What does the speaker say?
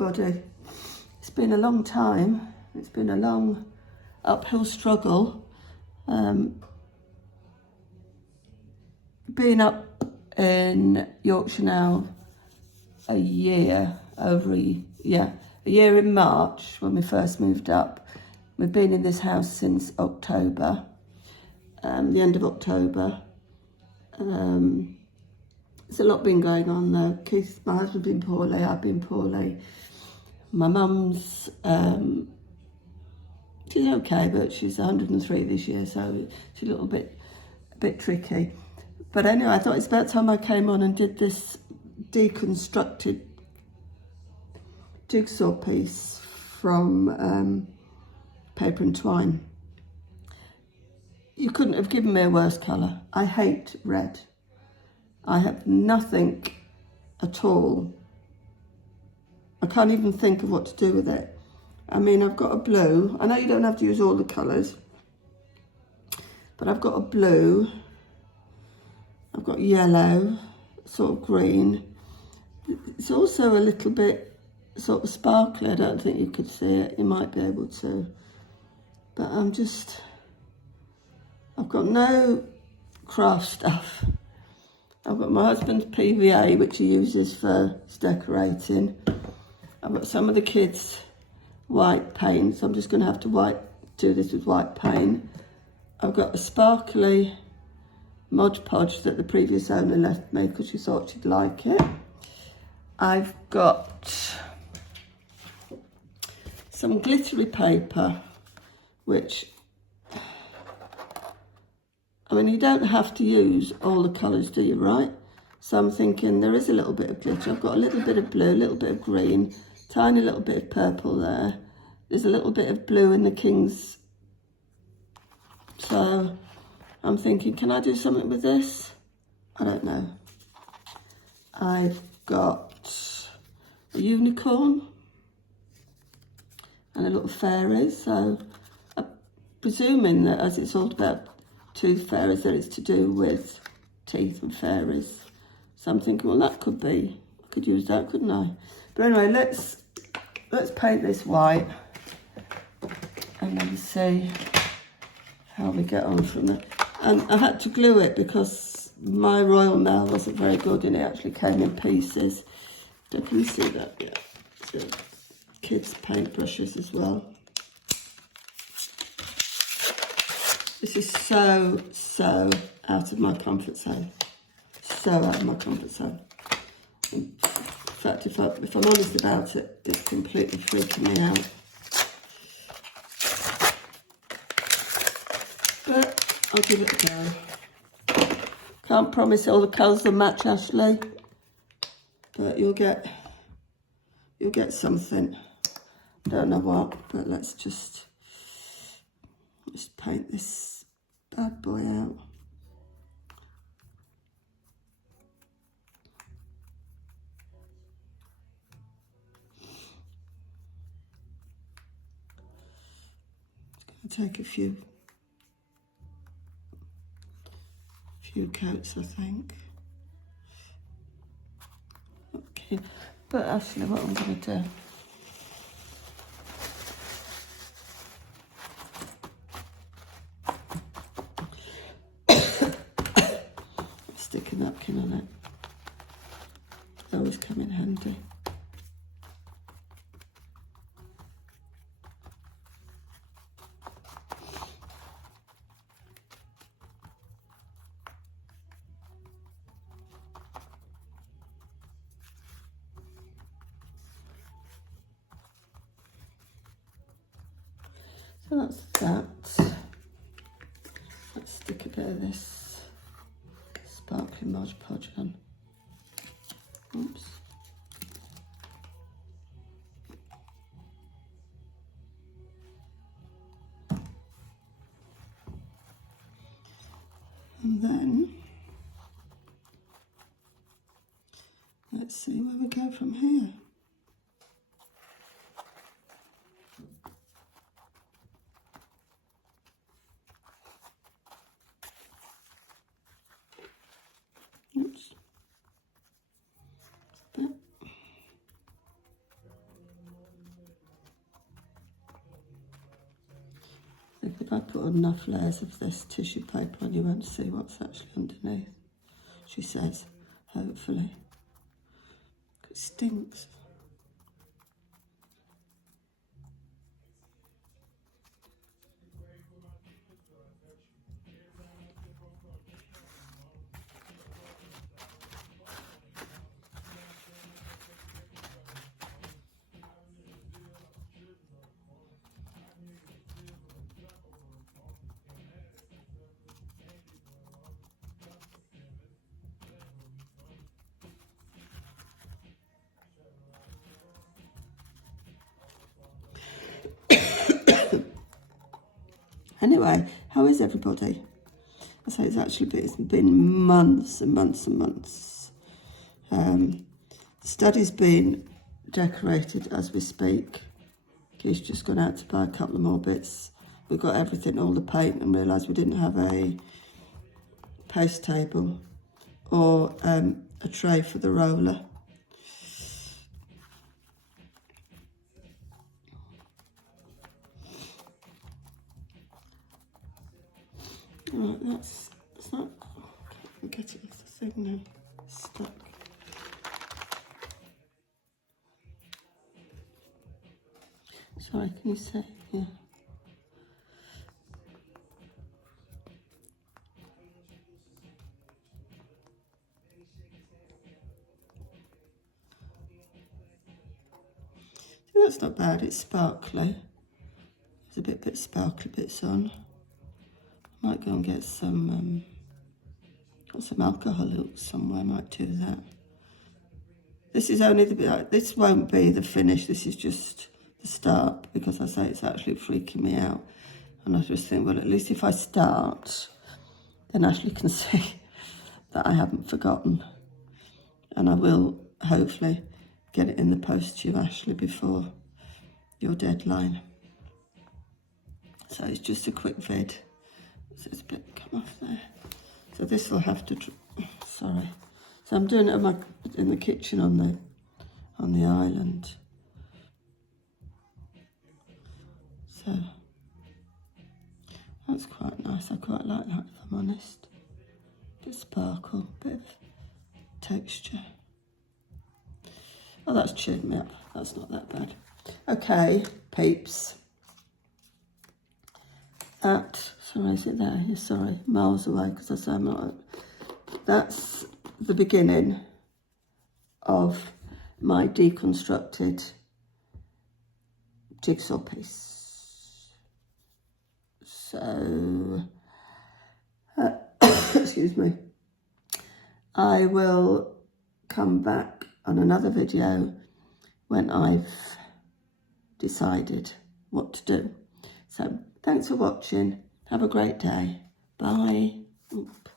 everybody. It's been a long time. It's been a long uphill struggle. Been up in Yorkshire now a year in March when we first moved up. We've been in this house since October, the end of October. There's a lot been going on though. Keith, my husband's been poorly, I've been poorly. My mum's, she's okay, but she's 103 this year, so she's a bit tricky. But anyway, I thought it's about time I came on and did this deconstructed jigsaw piece from Paper and Twine. You couldn't have given me a worse colour. I hate red. I have nothing at all. I can't even think of what to do with it. I mean, I've got a blue. I know you don't have to use all the colours, but I've got a blue. I've got yellow, sort of green. It's also a little bit sort of sparkly. I don't think you could see it. You might be able to. But I've got no craft stuff. I've got my husband's PVA, which he uses for decorating. I've got some of the kids' white paint, so I'm just going to have to do this with white paint. I've got a sparkly Mod Podge that the previous owner left me because she thought she'd like it. I've got some glittery paper, which, I mean, you don't have to use all the colours, do you, right? So I'm thinking there is a little bit of glitter. I've got a little bit of blue, a little bit of green, tiny little bit of purple there. There's a little bit of blue in the King's. So I'm thinking, can I do something with this? I don't know. I've got a unicorn and a little fairy. So I'm presuming that as it's all about tooth fairies, that it's to do with teeth and fairies. So I'm thinking, well, that could be, I could use that, couldn't I? But anyway, let's paint this white and then see how we get on from there. And I had to glue it because my Royal Mail wasn't very good and it actually came in pieces. Can you see that? Yeah. So, kids' paintbrushes as well. This is so out of my comfort zone. So out of my comfort zone. In fact, if I'm honest about it, it's completely freaking me out. But I'll give it a go. Can't promise all the colours will match, Ashley, but you'll get something. Don't know what, but let's just paint this bad boy out. It's going to take a few coats, I think. Okay, but actually what I'm going to do, stick a napkin on it. They always come in handy. So that's that. Let's stick a bit of this sparkling Mod Podge on. Oops. And then let's see where we go from here. Oops. If I put enough layers of this tissue paper on, you won't see what's actually underneath, she says, hopefully. It stinks. Anyway, how is everybody? I say it's been months and months and months. The study's been decorated as we speak. Keith's just gone out to buy a couple of more bits. We've got everything, all the paint, and realised we didn't have a paste table or a tray for the roller. Right, that's not. I can't get it off the thing now. It's stuck. Sorry, can you see? Yeah. That's not bad, it's sparkly. There's a bit sparkly bits on. Might go and get some alcohol somewhere, might do that. This is only this won't be the finish, this is just the start, because I say it's actually freaking me out. And I just think, well, at least if I start, then Ashley can see that I haven't forgotten. And I will hopefully get it in the post to you, Ashley, before your deadline. So it's just a quick vid. So it's a bit come off there. So this will have to, sorry. So I'm doing it in the kitchen on the island. So that's quite nice. I quite like that, if I'm honest. Bit of sparkle, bit of texture. Oh, that's cheered me up. That's not that bad. Okay, peeps. Sorry, is it there? Yeah, sorry, miles away, because I say I'm not. That's the beginning of my deconstructed jigsaw piece. So, excuse me. I will come back on another video when I've decided what to do. So, thanks for watching. Have a great day. Bye. Oop.